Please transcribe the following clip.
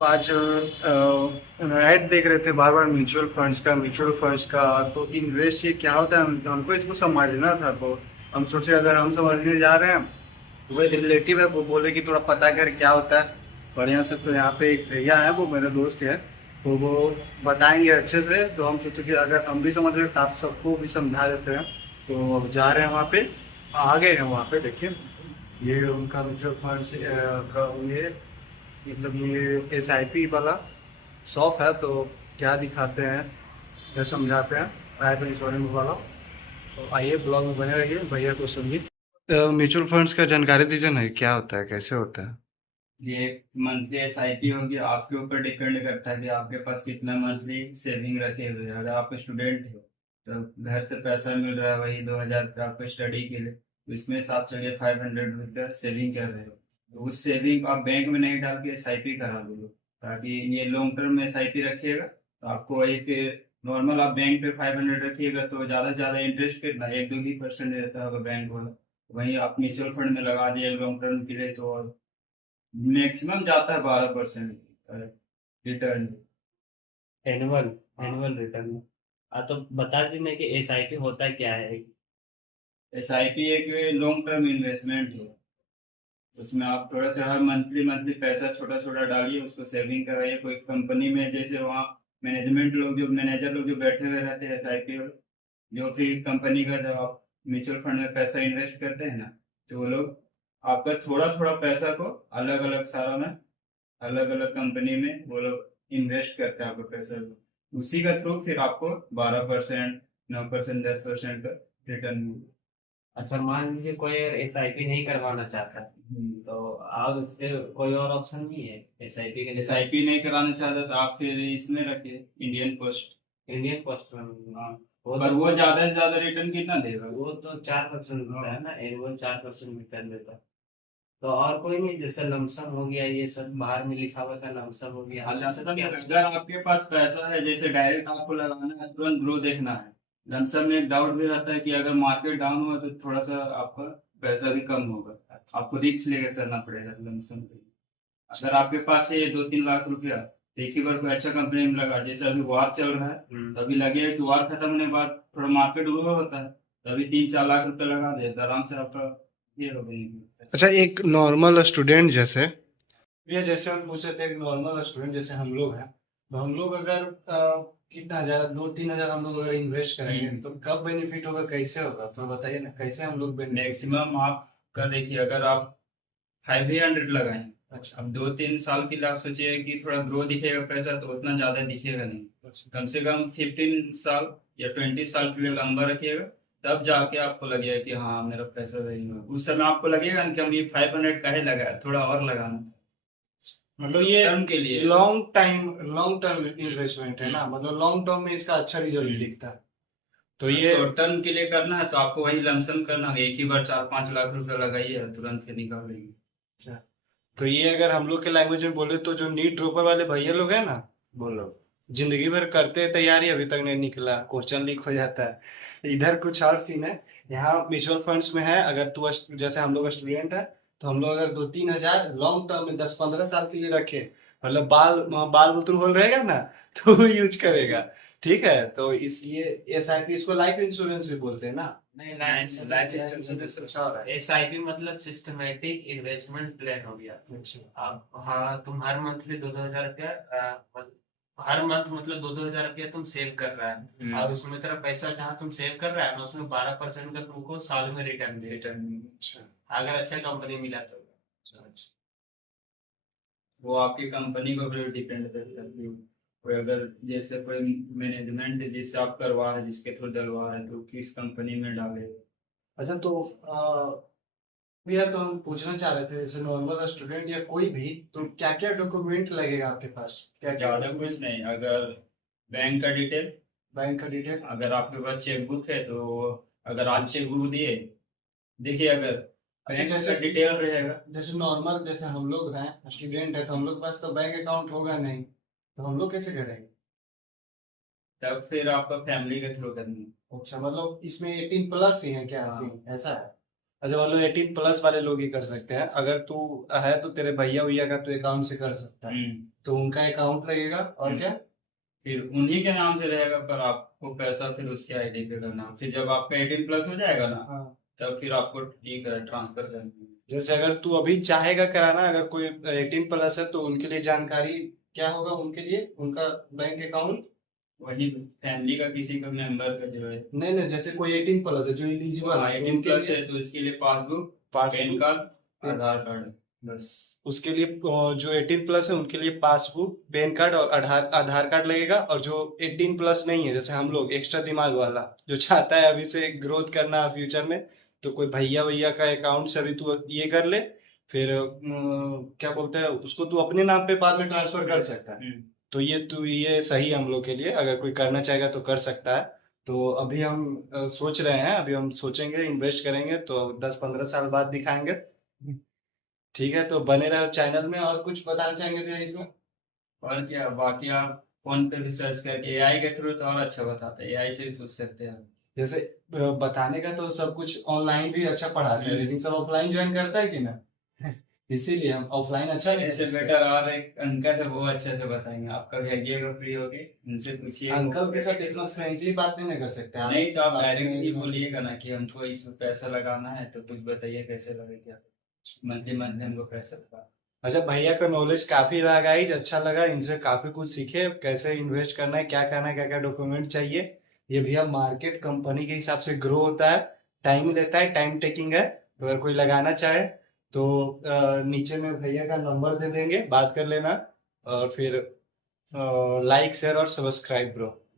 आज ऐड देख रहे थे बार बार म्यूचुअल फंड्स का। तो इन्वेस्ट ये क्या होता है, हमको इसको समझना था। तो हम सोचे अगर हम समझने जा रहे हैं तो वही रिलेटिव है, वो बोले कि थोड़ा पता कर क्या होता है बढ़िया से। तो यहाँ पे एक भैया है, वो मेरे दोस्त है, तो वो बताएंगे अच्छे से। तो हम सोचे कि अगर हम भी समझ रहे तो आप सबको भी समझा देते हैं। तो अब जा रहे हैं वहाँ पे, आ गए हैं वहाँ पे। देखिए ये उनका म्यूचुअल फंड्स का ये मतलब ये SIP वाला शॉप है। तो क्या दिखाते हैं, क्या समझाते हैं लाइफ इंश्योरेंस वाला। तो आइए ब्लॉग में बने रहिए, भैया को सुनिए। म्यूचुअल फंड्स का जानकारी दीजिए ना, क्या होता है, कैसे होता है। ये मंथली एसआईपी होगी, आपके ऊपर डिपेंड करता है कि आपके पास कितना मंथली सेविंग रखे हुए हैं। अगर आप स्टूडेंट हो तो घर से पैसा मिल रहा है वही 2,000 रुपये आपको स्टडी के लिए, तो इसमें से आप चलिए 500 रुपये सेविंग कर रहे हो, तो उस सेविंग आप बैंक में नहीं डाल के एसआईपी करा दो, ताकि ये लॉन्ग टर्म में एसआईपी रखिएगा तो आपको वही फिर नॉर्मल आप बैंक पे 500 रखिएगा तो ज़्यादा से ज़्यादा इंटरेस्ट कितना 1-2 ही% देता होगा बैंक वाला। वहीं आप म्यूचुअल फंड में लगा दिए लॉन्ग टर्म के लिए तो मैक्सिमम जाता है 12% रिटर्न। Annual annual return. तो बता दीजिए कि एसआईपी होता क्या है। एस आई पी एक लॉन्ग टर्म इन्वेस्टमेंट है, उसमें आप थोड़ा थोड़ा मंथली मंथली पैसा छोटा छोटा डालिए, उसको सेविंग कराइए कोई कंपनी में। जैसे वहाँ मैनेजर लोग जो बैठे हुए रहते हैं एस आई पी, जो फिर कंपनी का जब आप म्यूचुअल फंड में पैसा इन्वेस्ट करते हैं ना, तो वो लोग आपका थोड़ा थोड़ा पैसा को अलग अलग सालों में अलग अलग कंपनी में वो लोग इन्वेस्ट करते हैं आपको पैसा को, उसी का थ्रू फिर आपको 12%, 9%, 10% का रिटर्न मिले। अच्छा, मान लीजिए कोई अगर एसआईपी नहीं करवाना चाहता तो आप उसके कोई और ऑप्शन नहीं है एसआईपी के एस जैसे। आई पी नहीं कराना चाहता तो आप फिर इसमें रखिए इंडियन पोस्ट। इंडियन पोस्ट में। हाँ, वो पर तो वो ज्यादा से ज्यादा रिटर्न कितना देगा? वो तो 4% देता हाँ, है ना, एनुअल 4% रिटर्न देता है। तो और कोई नहीं, जैसे लमसम हो गया, ये सब बाहर में लिखा हुआ था लमसम हो गया, लमसम लमसम क्या। में अगर आपके पास पैसा है, जैसे डायरेक्ट आपको लगाना है, तुरंत ग्रो देखना है। लमसम में एक डाउट भी रहता है कि अगर मार्केट डाउन हुआ तो थोड़ा सा आपका पैसा भी कम होगा, आपको रिस्क लेकर करना पड़ेगा लमसम पे। अगर आपके पास है 2-3 लाख रुपया तो एक ही बार कोई अच्छा कंपनी में लगा, जैसे अभी वार चल रहा है, तो अभी लगेगा कि वार खत्म होने के बाद थोड़ा मार्केट ग्रो होता है, तो अभी 3-4 लाख रुपया लगा दे तो आराम से आपका ये हो गई। अच्छा, एक नॉर्मल स्टूडेंट जैसे, ये जैसे हम पूछे थे, एक नॉर्मल स्टूडेंट जैसे हम लोग हैं, तो हम लोग अगर कितना हजार 2-3 हजार हम लोग अगर इन्वेस्ट करेंगे तो कब बेनिफिट होगा, कैसे होगा, तो बताइए ना कैसे हम लोग बेनिफिट। मैक्सिमम आपका देखिए, अगर आप 500 लगाएं, अच्छा। अब 2-3 साल के लिए आप सोचिए कि थोड़ा ग्रो दिखेगा पैसा, तो उतना ज्यादा दिखेगा नहीं। अच्छा। कम से कम 15 साल या 20 साल के लिए लंबा रखिएगा, तब जाके आपको लगेगा कि हाँ मेरा पैसा सही है। उस समय आपको लगेगा ना कि हम ये 500 काहे लगाया, थोड़ा और लगाना था। मतलब ये टर्म के लिए। लॉन्ग टर्म इन्वेस्टमेंट है ना, मतलब लॉन्ग टर्म में इसका अच्छा रिजल्ट दिखता है। तो ये शॉर्ट टर्म के लिए करना है तो आपको वही लमसम करना है, एक ही बार 4-5 लाख रुपया लगाइए तुरंत फिर निकाल लेंगे। अच्छा, तो ये अगर हम लोग के लैंग्वेज में बोले तो जो नीट ड्रॉपर वाले भैया लोग हैं ना, बोलो, जिंदगी भर करते हैं तैयारी, अभी तक नहीं निकला, क्वेश्चन लीक हो जाता है। इधर कुछ और सीन है। यहाँ म्यूचुअल फंड्स में है, अगर तू जैसे हम लोग स्टूडेंट है, तो हम लोग अगर 2-3 हजार लॉन्ग टर्म में 10-15 साल के लिए रखे, मतलब बाल बाल बुतुल होल रहेगा ना तो यूज करेगा। ठीक है, तो इसलिए SIP, इसको लाइफ इंश्योरेंस भी बोलते हैं ना। नहीं, लाइफ इंश्योरेंस अच्छा हो रहा है। एसआईपी मतलब सिस्टमेटिक इन्वेस्टमेंट प्लान हो गया। अच्छा। आप, हाँ, तुम हर मंथली 2-2 हजार रुपया, हर मंथ मतलब 2-2 हजार रुपया तुम सेव कर रहा है, और उसमें तेरा पैसा जहाँ तुम सेव कर रहा है ना, उसमें 12% का तुमको साल में रिटर्न दे। रिटर्न। अच्छा। अगर अच्छा कंपनी मिला तो। अच्छा। वो आपकी कंपनी को भी डिपेंड करता है कि कोई अगर जैसे कोई मैनेजमेंट जिससे आप करवा रहे, जिसके थ्रू डलवा रहे, तो किस कंपनी में डाले। अच्छा, तो भैया तो हम पूछना चाह रहे थे, जैसे नॉर्मल स्टूडेंट या कोई भी, तो क्या क्या डॉक्यूमेंट लगेगा आपके पास, क्या क्या ज्यादा कुछ नहीं, अगर बैंक का डिटेल, बैंक का डिटेल। अगर आपके पास चेकबुक है तो अगर आज चेकबुक दिए, देखिए अगर अच्छा, बैंक जैसे का डिटेल रहेगा जैसे नॉर्मल जैसे हम लोग हैं स्टूडेंट है, तो हम लोग के पास तो बैंक अकाउंट होगा नहीं, तो हम लोग कैसे करेंगे। तब फिर आपका फैमिली के थ्रू करनी है। अच्छा, मतलब इसमें 18 प्लस ही है क्या, हाँ। सीन ऐसा है। अच्छा मान लो 18+ वाले लोग ही कर सकते हैं, अगर तू है तो तेरे भैया भैया का तो अकाउंट से कर सकता है, तो उनका अकाउंट लगेगा और क्या। फिर उन्हीं के नाम से रहेगा, पर आपको पैसा फिर उसके आईडी पे करना। फिर जब आपका 18+ हो जाएगा ना, हाँ तब फिर आपको ठीक है ट्रांसफर करना है। जैसे अगर तू अभी चाहेगा कराना, अगर कोई 18+ है तो उनके लिए जानकारी क्या होगा, उनके लिए उनका बैंक अकाउंट। वही फैमिली का किसी का मेंबर का जो है, नहीं नहीं, जैसे कोई 18+ है जो एलिजिबल है 18+ है तो उसके लिए पासबुक, पैन पासबुक, कार्ड, आधार कार्ड, बस। उसके लिए जो 18+ है उनके लिए पासबुक, पैन कार्ड और आधार आधार कार्ड लगेगा। और जो 18+ नहीं है, जैसे हम लोग एक्स्ट्रा दिमाग वाला जो चाहता है अभी से ग्रोथ करना फ्यूचर में, तो कोई भैया भैया का अकाउंट से अभी तू ये कर ले, फिर क्या बोलते हैं उसको, तू अपने नाम पे बाद में ट्रांसफर कर सकता है। तो ये सही है हम लोग के लिए, अगर कोई करना चाहेगा तो कर सकता है। तो अभी हम सोच रहे हैं, अभी हम सोचेंगे इन्वेस्ट करेंगे तो 10-15 साल बाद दिखाएंगे। ठीक है, तो बने रहो चैनल में। और कुछ बताना चाहेंगे भैया इसमें। और क्या, बाकी आप फोन पे भी सर्च करके एआई के थ्रू तो और अच्छा बताता है, एआई से भी पूछ सकते हैं। जैसे बताने का तो सब कुछ ऑनलाइन भी अच्छा पढ़ाते हैं, लेकिन सब ऑफलाइन ज्वाइन करता है कि ना इसीलिए हम ऑफलाइन अच्छा नहीं इससे समझते। बेटर और एक अंकल है, वो अच्छे से बताएंगे। आप कभी आइएगा फ्री होके, उनसे पूछिए। अंकल के साथ इतना फ्रेंकली बात नहीं ना कर सकते आप। नहीं तो आप आपने- डायरेक्टली बोलिएगा ना कि हमको इसमें पैसा लगाना है, तो कुछ बताइए कैसे लगेगा, मंथली मंथली हमको पैसा लगा। अच्छा, भैया का नॉलेज काफी रहा गाइज, अच्छा लगा, इनसे काफी कुछ सीखे, कैसे इन्वेस्ट करना है, क्या करना है, क्या क्या डॉक्यूमेंट चाहिए। ये भैया मार्केट कंपनी के हिसाब से ग्रो होता है, टाइम लेता है, टाइम टेकिंग है। तो अगर कोई लगाना चाहे तो नीचे में भैया का नंबर दे देंगे, बात कर लेना। और फिर लाइक शेयर और सब्सक्राइब ब्रो।